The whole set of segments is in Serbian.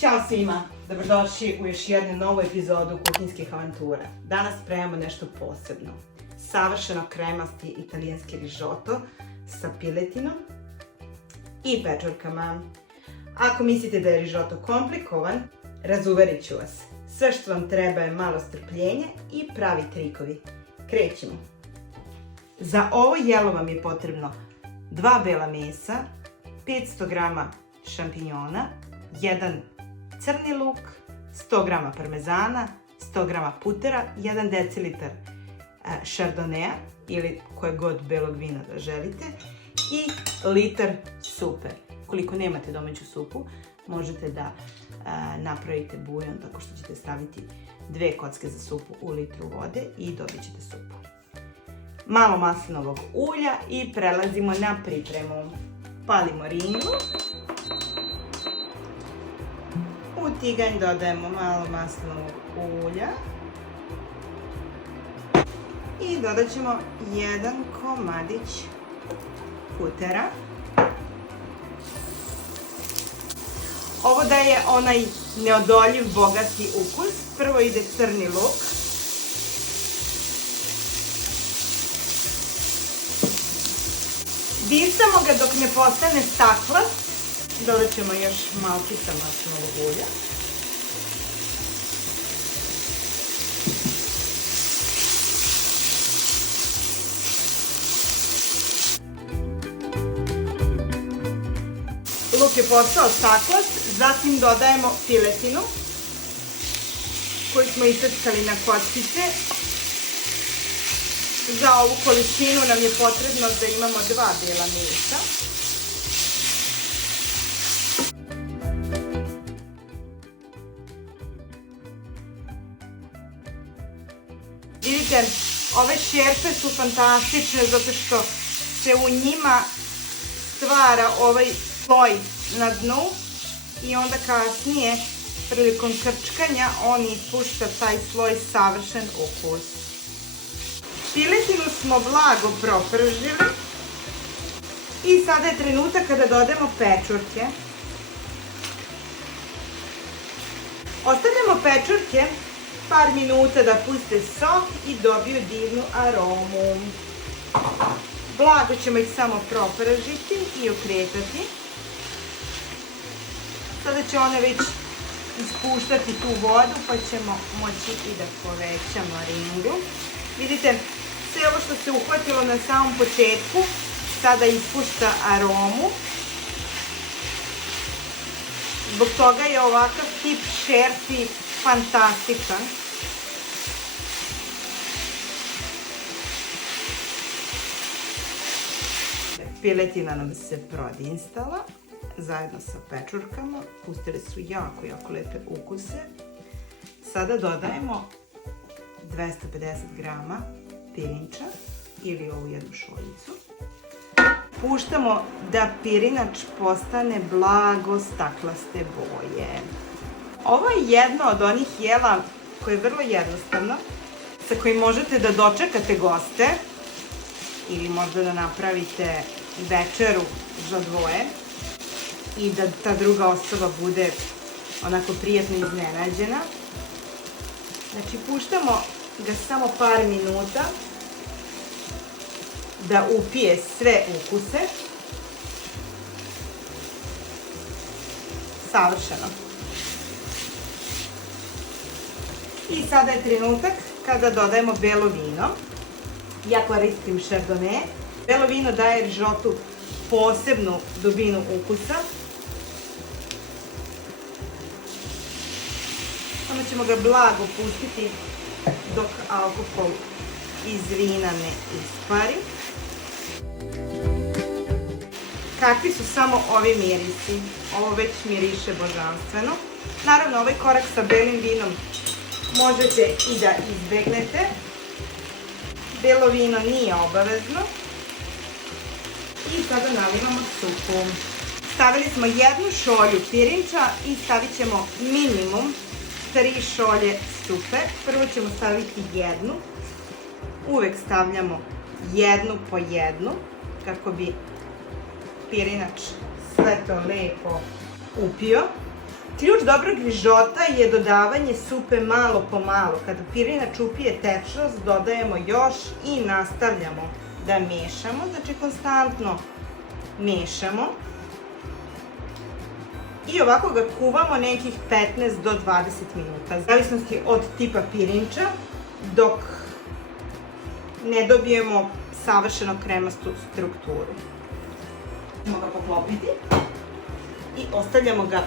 Ćao svima! Dobrodošli u još jednu novu epizodu kuhinjskih avantura. Danas spremamo nešto posebno. Savršeno kremasti italijanski rižoto sa piletinom i pečurkama. Ako mislite da je rižoto komplikovan, razuverit ću vas. Sve što vam treba je malo strpljenja i pravi trikovi. Krećemo! Za ovo jelo vam je potrebno 2 bela mesa, 500 g šampinjona, 1 crni luk, 100 g parmezana, 100 g putera, 1 decilitar šardonea ili koje god belog vina da želite i litar supe. Ukoliko nemate domaću supu, možete da napravite buljon tako što ćete staviti 2 kocke za supu u litru vode i dobit ćete supu. Malo maslinovog ulja i prelazimo na pripremu. Palimo ringu. U tiganj dodajemo malo maslinovog ulja i dodat ćemo 1 komadić putera. Ovo daje onaj neodoljiv, bogati ukus. Prvo ide crni luk. Disamo ga dok ne postane staklast. Dodat ćemo još malkica maslinovog ulja. Luk je postao staklast, zatim dodajemo piletinu koju smo iseckali na kockice. Za ovu količinu nam je potrebno da imamo 2 bela mesa. Vidite, ove šerpe su fantastične zato što se u njima stvara ovaj sloj na dnu i onda kasnije prilikom krčkanja on ispušta taj sloj savršen ukus. Piletinu smo blago propržili i sada je trenutak kada dodamo pečurke. Ostavljamo pečurke par minuta da puste sok i dobiju divnu aromu. Blago ćemo ih samo propržiti i okretati. Sada će one već ispuštati tu vodu pa ćemo moći i da povećamo ringu. Vidite, sve ovo što se uhvatilo na samom početku sada ispušta aromu. Zbog toga je ovakav tip šerpi fantastičan. Piletina nam se prodinstala zajedno sa pečurkama. Pustili su jako lepe ukuse. Sada dodajemo 250 g pirinča ili ovu jednu šoljicu. Puštamo da pirinač postane blago staklaste boje. Ovo je jedno od onih jela koje je vrlo jednostavno, sa kojim možete da dočekate goste ili možda da napravite večeru za dvoje i da ta druga osoba bude onako prijatno iznenađena. Znači, puštamo ga samo par minuta da upije sve ukuse. Savršeno. I sada je trenutak kada dodajemo belo vino. Ja koristim šardone. Belo vino daje rižotu posebnu dubinu ukusa. Onda ćemo ga blago pustiti dok alkohol iz vina ne ispari. Kakvi su samo ovi mirisi? Ovo već miriše božanstveno. Naravno, ovaj korak sa belim vinom možete i da izbegnete. Belo vino nije obavezno. I sada nalivamo supu. Stavili smo 1 šolju pirinča i stavit ćemo minimum 3 šolje supe. Prvo ćemo staviti 1. Uvek stavljamo 1 po 1 kako bi pirinač sve to lepo upio. Ključ dobrog rižota je dodavanje supe malo po malo. Kada pirina čupije tečnost, dodajemo još i nastavljamo da mešamo. Znači konstantno mešamo. I ovako ga kuvamo nekih 15 do 20 minuta. U zavisnosti od tipa pirinča, dok ne dobijemo savršeno kremastu strukturu. Možemo ga poklopiti i ostavljamo ga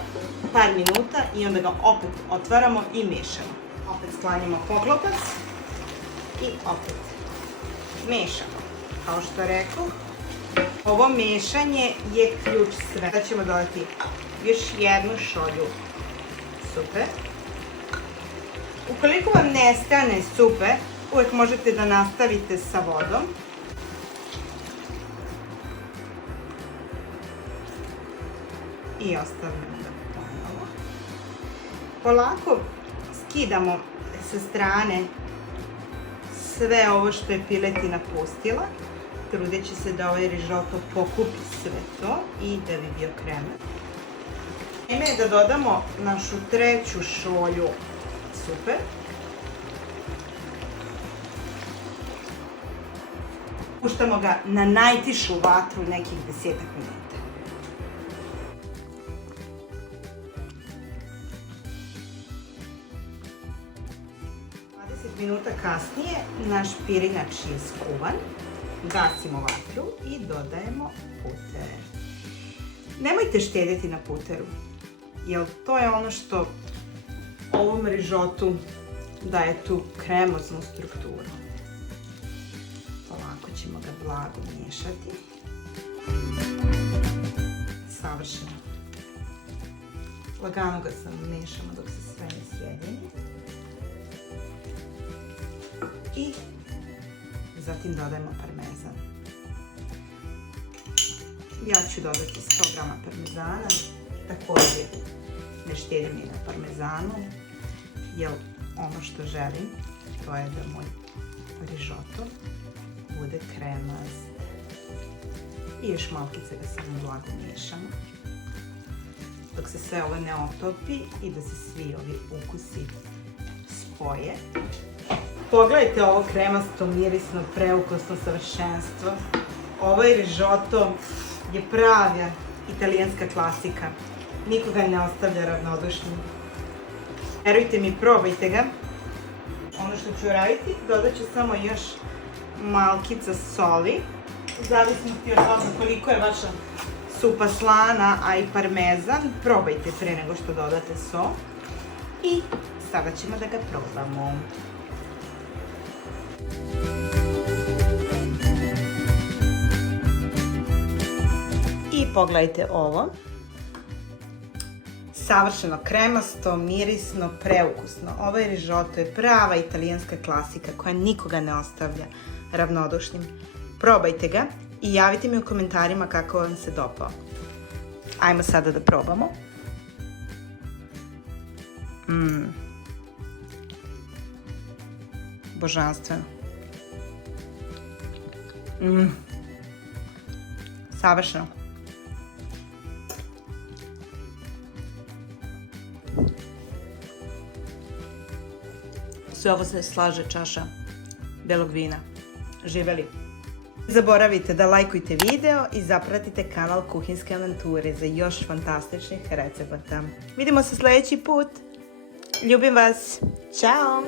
par minuta i onda ga opet otvaramo i mešamo. Opet sklanjamo poklopac i opet mešamo. Kao što rekao, ovo mešanje je ključ sve. Sada ćemo dodati još jednu šolju supe. Ukoliko vam nestane supe, uvek možete da nastavite sa vodom. I ostavljamo ga ponovo. Polako skidamo sa strane sve ovo što je piletina pustila, trudeći se da ovaj rižoto pokupi sve to i da bi bio kremat. Vreme je da dodamo našu treću šolju supe. Puštamo ga na najtišu vatru nekih 10 minuta. Minuta kasnije naš pirinač je skuvan, gasimo vatru i dodajemo puter. Nemojte štedjeti na puteru, jer to je ono što ovom rižotu daje tu kremoznu strukturu. Polako ćemo ga blago miješati. Savršeno. Lagano ga samo miješamo dok se sve ne sjedini. I zatim dodajemo parmezan. Ja ću dodati 100 grama parmezana. Također ne štedim ni na parmezanu, jer ono što želim to je da moj rižoto bude kremast. I još malkice ga samo blago miješamo dok se sve ovo ne otopi i da se svi ovi ukusi spoje. Pogledajte ovo kremasto, mirisno, preukusno savršenstvo. Ovaj rižoto je prava italijanska klasika. Nikoga ne ostavlja ravnodušnim. Verujte mi, probajte ga. Ono što ću raditi, dodat ću samo još malkica soli. U zavisnosti od toga koliko je vaša supa slana, a i parmezan, probajte pre nego što dodate so. I sada ćemo da ga probamo. I pogledajte ovo. Savršeno kremasto, mirisno, preukusno. Ovaj rižoto je prava italijanska klasika koja nikoga ne ostavlja ravnodušnim. Probajte ga i javite mi u komentarima kako vam se dopao. Ajmo sada da probamo. Božanstveno. Savršeno. Sve ovo se slaže čaša belog vina. Živeli! Ne zaboravite da lajkujte video i zapratite kanal Kuhinske avanture za još fantastičnih recepata. Vidimo se sljedeći put. Ljubim vas. Ćao!